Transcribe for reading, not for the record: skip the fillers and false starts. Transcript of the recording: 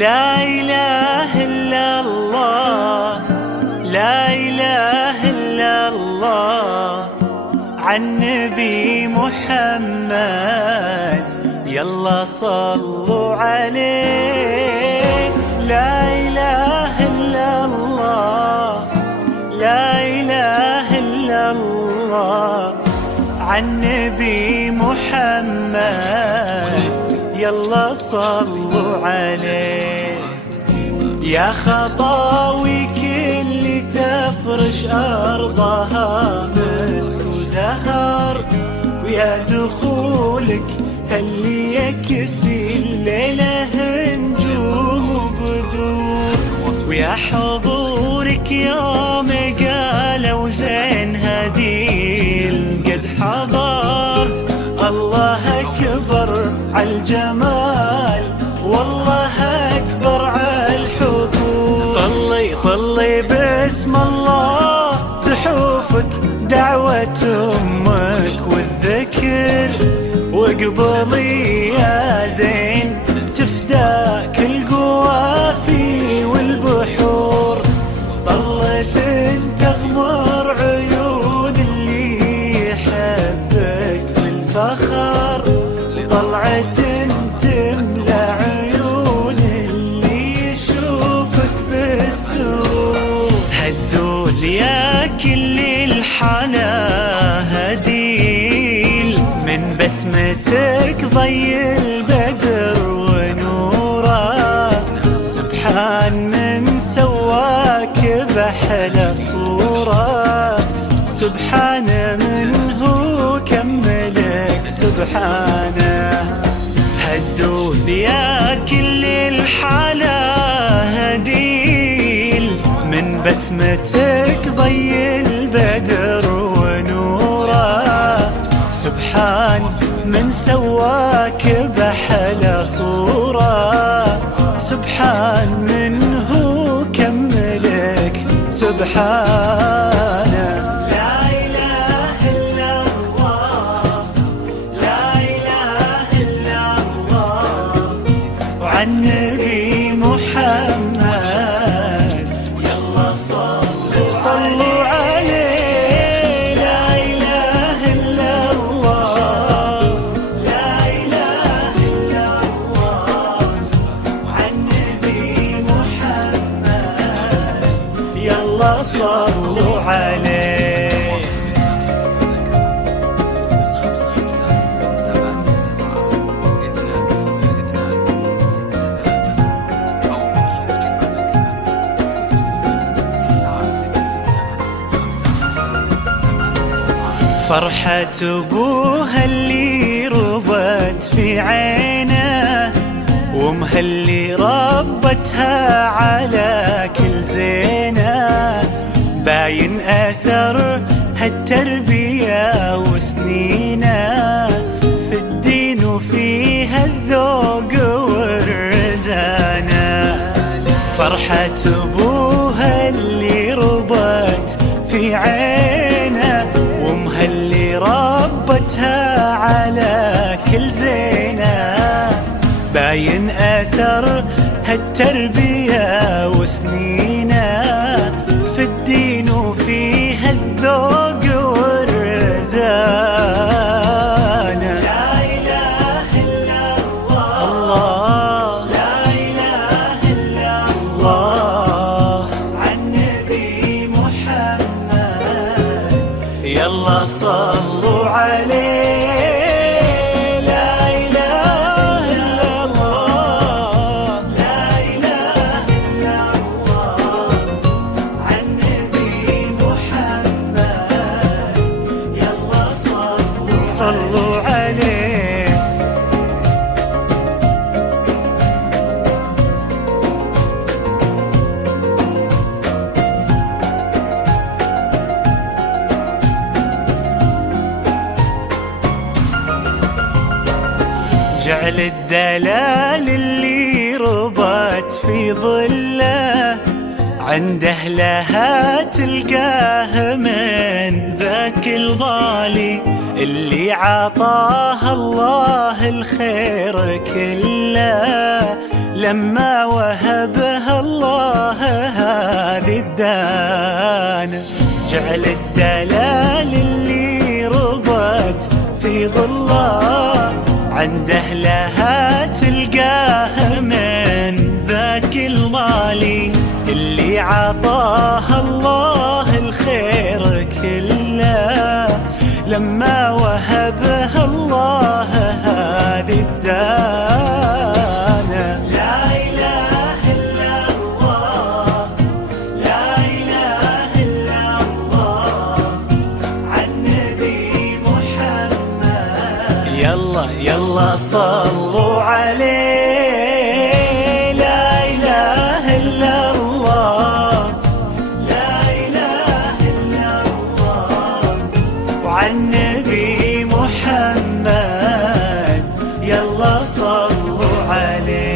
لا إله إلا الله، لا إله إلا الله، عن نبي محمد يلا صلوا عليه. لا إله إلا الله، لا إله إلا الله، عن نبي محمد يلا صلوا عليه. يا خطاوي كل تفرش أرضها مسك وزهر، ويا دخولك اللي يكسي الليلة نجوم وبدور، ويا حضورك يوم قالوا زين هديل قد حضر. الله أكبر عالجمال، والله أكبر عالحضور. طلي باسم الله تحوفك دعوة أمك والذكر، وقبلي يا زين تفداك القوافي والبحور. ظلت تغمر عيون اللي يحبك بالفخر، طلعت تملى عيون اللي يشوفك بالسرور. هدول يا كل الحنا هديل، من بسمتك ضي البدر ونوره. سبحان من سواك بأحلى صورة، سبحان من هو كملك سبحانه. هدول يا كل الحلا هديل، من بسمتك ضي البدر ونوره. سبحان من سواك بأحلى صورة، سبحان من هو كملك سبحانه. لا إله إلا الله، لا إله إلا الله، وعن نبي محمد يلا صلوا عليه. لا إله إلا الله، لا إله إلا الله، عن نبي محمد يلا صلوا عليه. فرحة أبوها اللي ربت في عينه، وامها اللي ربتها على كل زينه. باين أثر هالتربية وسنينه في الدين وفيها الذوق والرزانة. فرحة أبوها اللي ربت في عينه، وامها اللي ربتها على كل زينه. باين أثر هالتربية وسنينه في الدين وفيها الذوق والرزانة. لا إله إلا الله، لا إله إلا الله، عن نبي محمد يلا صلوا عليه. صلوا عليه. جعل الدلال اللي ربت في ظله، عند أهلها تلقاه من ذاك الغالي اللي عطاها الله الخير كله. لما وهبها الله هذه الدانة. جعل الدلال اللي ربت في ظله عند أهلها تلقاه من ذاك الغالي اللي عطاها الله الخير كله لما وهبها الله هذه الدانة. لا إله إلا الله، لا إله إلا الله، عن نبي محمد يلا يلا صلوا عليه. لا إله إلا الله، لا إله إلا الله، وعن نبي محمد يلا صلوا عليه.